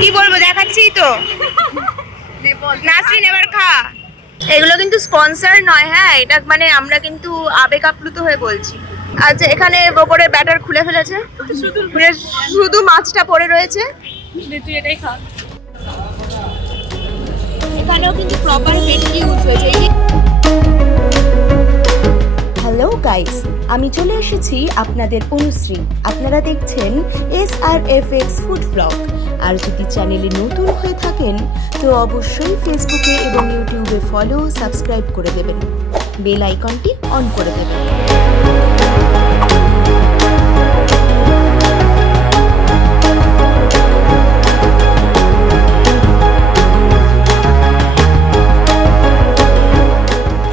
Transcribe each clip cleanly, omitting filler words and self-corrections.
কি বলবো, দেখাচ্ছি তো। নাসরিন এবার খা। এগুলো কিন্তু স্পন্সর নয়, হ্যাঁ, এটা মানে আমরা কিন্তু আবেগ আপ্লুত হয়ে বলছি। আচ্ছা, এখানে ওপরে ব্যাটার খুলে ফেলেছে, শুধু মাছটা পড়ে রয়েছে। তুই এটাই খা। এখানেও কিন্তু প্রপার ভেটকি ইউজ হয়েছে। হ্যালো গাইস, আমি চলে এসেছি আপনাদের অনুশ্রী। আপনারা দেখছেন SRFX ফুড ব্লগ। আর যদি চ্যানেলে নতুন হয়ে থাকেন তো অবশ্যই ফেসবুকে এবং ইউটিউবে ফলো সাবস্ক্রাইব করে দেবেন, বেল আইকনটি অন করে দেবেন।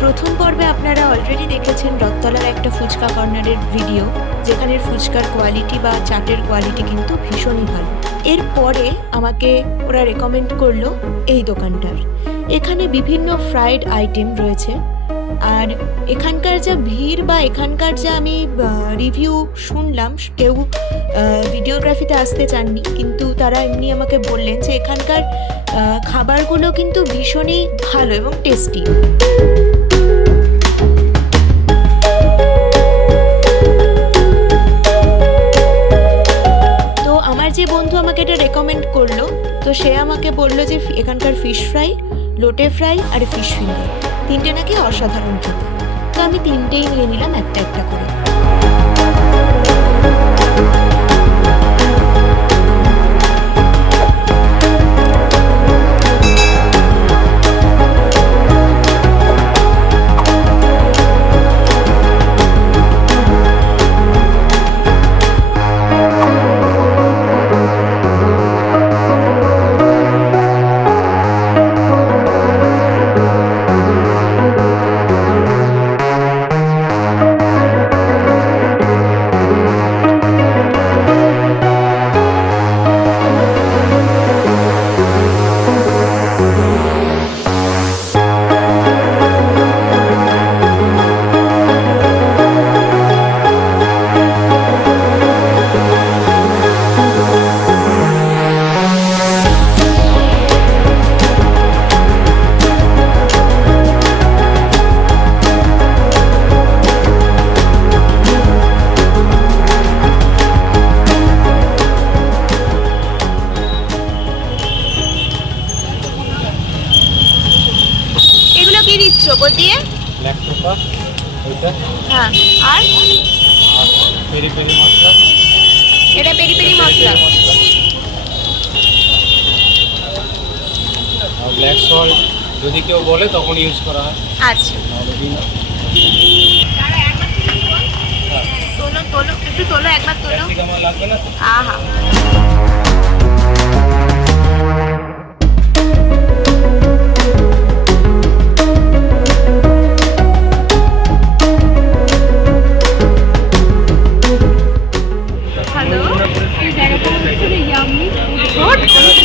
প্রথম পর্বে আপনারা অলরেডি দেখেছেন রথতলার একটা ফুচকা কর্নারের ভিডিও, যেখানের ফুচকার কোয়ালিটি বা চাটের কোয়ালিটি কিন্তু ভীষণই ভালো। এরপরে আমাকে ওরা রেকমেন্ড করলো এই দোকানটার। এখানে বিভিন্ন ফ্রাইড আইটেম রয়েছে, আর এখানকার যা ভিড় বা এখানকার যা আমি রিভিউ শুনলাম, কেউ ভিডিওগ্রাফিতে আসতে চাননি, কিন্তু তারা এমনি আমাকে বললেন যে এখানকার খাবারগুলো কিন্তু ভীষণই ভালো এবং টেস্টি। যে বন্ধু আমাকে এটা রেকমেন্ড করলো, তো সে আমাকে বললো যে এখানকার ফিশ ফ্রাই, লোটে ফ্রাই আর ফিশ ফিঙ্গার তিনটে নাকি অসাধারণ খেতে। তো আমি তিনটেই নিয়ে নিলাম একটা একটা করে। ওপর দিয়ে ব্ল্যাক পেপার ওইটা, হ্যাঁ, আর পেরি পেরি মশলা, এটা পেরি পেরি মশলা, আর ব্ল্যাক সল্ট যদি কেউ বলে তখন ইউজ করা হয়। আচ্ছা, নাহলে দিন তোলো তোলো, একটু তোলো, একবার তোলো। কেমন লাগবে না? আহা,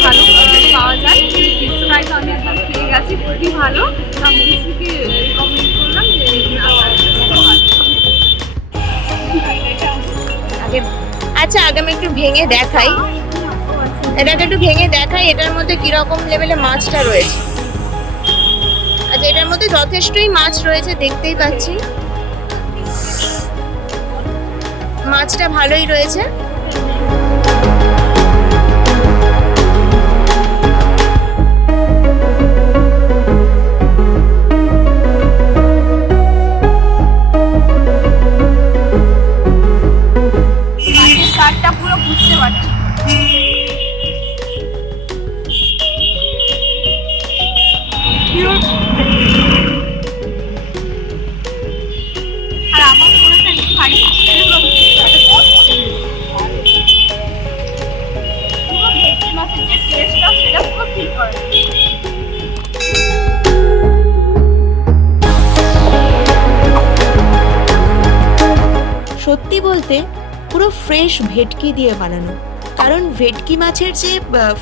ভালো পাওয়া যায়। ফিশ ফ্রাই তো আমি একদম খেয়ে গেছি, খুবই ভালো। আমি মিষ্টিকে রেকমেন্ড করলাম যে আগে, আচ্ছা আগে আমি একটু ভেঙে দেখাই, এটাকে একটু ভেঙে দেখাই এটার মধ্যে কিরকম লেভেলে মাছটা রয়েছে। আচ্ছা, এটার মধ্যে যথেষ্টই মাছ রয়েছে, দেখতেই পাচ্ছি মাছটা ভালোই রয়েছে। পুরো বুঝতে পারছি। আর আমার মনে হয় পুরো ভেটকি মাছের যে টেস্টটা সেটা পুরো ফিল করে। সত্যি বলতে পুরো ফ্রেশ ভেটকি দিয়ে বানানো, কারণ ভেটকি মাছের যে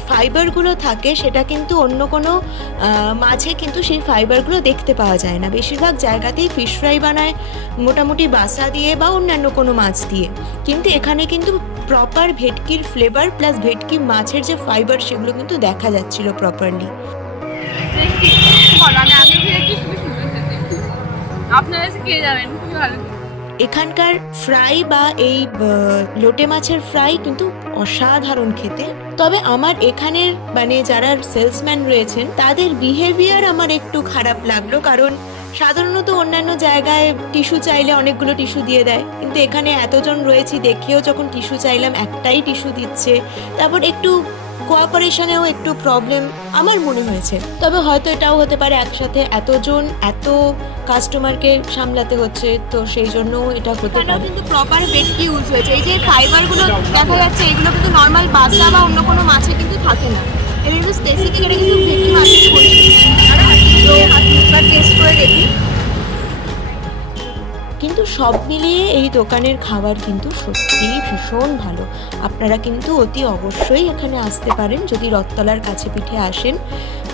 ফাইবারগুলো থাকে সেটা কিন্তু অন্য কোনো মাছে কিন্তু সেই ফাইবারগুলো দেখতে পাওয়া যায় না। বেশিরভাগ জায়গাতেই ফিশ ফ্রাই বানায় মোটামুটি বাসা দিয়ে বা অন্যান্য কোনো মাছ দিয়ে, কিন্তু এখানে কিন্তু প্রপার ভেটকির ফ্লেভার প্লাস ভেটকি মাছের যে ফাইবার সেগুলো কিন্তু দেখা যাচ্ছিল প্রপারলি। টেস্টি ভালো, আমি আগে খেয়েছি, খুবই সুন্দর খেতে। আপনারা এসে খেয়ে যাবেন, খুবই ভালো। এখানকার ফ্রাই বা এই লোটে মাছের ফ্রাই কিন্তু অসাধারণ খেতে। তবে আমার এখানের মানে যারা সেলসম্যান রয়েছেন তাদের বিহেভিয়ার আমার একটু খারাপ লাগলো, কারণ সাধারণত অন্যান্য জায়গায় টিস্যু চাইলে অনেকগুলো টিস্যু দিয়ে দেয়, কিন্তু এখানে এতজন রয়েছি দেখেও যখন টিস্যু চাইলাম একটাই টিস্যু দিচ্ছে। তারপর একটু কোঅপারেশনেও একটু প্রবলেম আমার মনে হয়েছে। তবে হয়তো এটাও হতে পারে একসাথে এতজন এত কাস্টমারকে সামলাতে হচ্ছে, তো সেই জন্য এটা হতে পারে। কিন্তু প্রপার ভেটকি ইউজ হয়েছে। এই যে ফাইবারগুলো দেখা যাচ্ছে এগুলো কিন্তু নর্মাল বাসা বা অন্য কোনো মাছে কিন্তু থাকে না, এটা কিন্তু স্পেসিফিক, এটা কিন্তু ভেটকি মাছের টেস্ট করে দেখি। কিন্তু সব মিলিয়ে এই দোকানের খাবার কিন্তু সত্যিই ভীষণ ভালো। আপনারা কিন্তু অতি অবশ্যই এখানে আসতে পারেন যদি রথতলার কাছে পিঠে আসেন,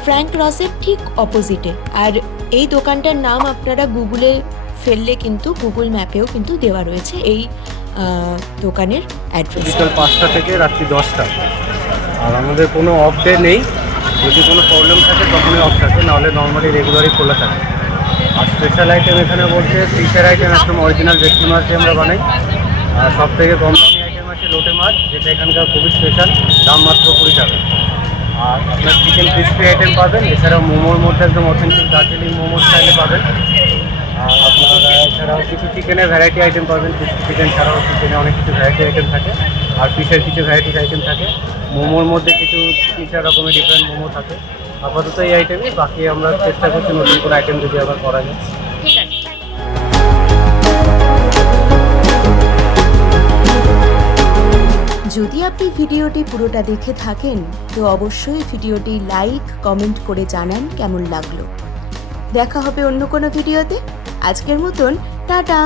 ফ্র্যাঙ্ক ক্রসের ঠিক অপোজিটে। আর এই দোকানটার নাম আপনারা গুগলে ফেললে কিন্তু গুগল ম্যাপেও কিন্তু দেওয়া রয়েছে এই দোকানের অ্যাড্রেস। বিকাল 5টা থেকে রাত্রি 10টা। আর আমাদের কোনো অফ ডে নেই, যদি কোনো প্রবলেম থাকে তখনই অফ থাকে, নাহলে নর্মালি রেগুলারই খোলা থাকে। আর স্পেশাল আইটেম এখানে বলতে ফিশের আইটেম একদম অরিজিনাল ভেটকি মাছ দিয়ে আমরা বানাই। আর সব থেকে কম দামি আইটেম আছে লোটে মাছ, যেটা এখানকার খুবই স্পেশাল, দাম মাত্র 20 টাকা। আর আপনার চিকেন ক্রিসপি আইটেম পাবেন, এছাড়াও মোমোর মধ্যে একদম অথেন্টিক দার্জিলিং মোমো স্টাইলে পাবেন। আর আপনারা এছাড়াও কিছু চিকেনের ভ্যারাইটি আইটেম পাবেন, ক্রিসপি চিকেন ছাড়াও চিকেনে অনেক কিছু ভ্যারাইটি আইটেম থাকে, আর ফিশের কিছু ভ্যারাইটিস আইটেম থাকে। মোমোর মধ্যে কিছু 3-4 রকমের ডিফারেন্ট মোমো থাকে। আপাতত এই আইটেমই, বাকি আমরা চেষ্টা করছি নতুন কোনো আইটেম যদি আবার করা যায়। ঠিক আছে। যদি আপনি ভিডিওটি পুরোটা দেখে থাকেন তো অবশ্যই ভিডিওটি লাইক কমেন্ট করে জানান কেমন লাগলো। দেখা হবে অন্য কোনো ভিডিওতে। আজকের মতন টাটা।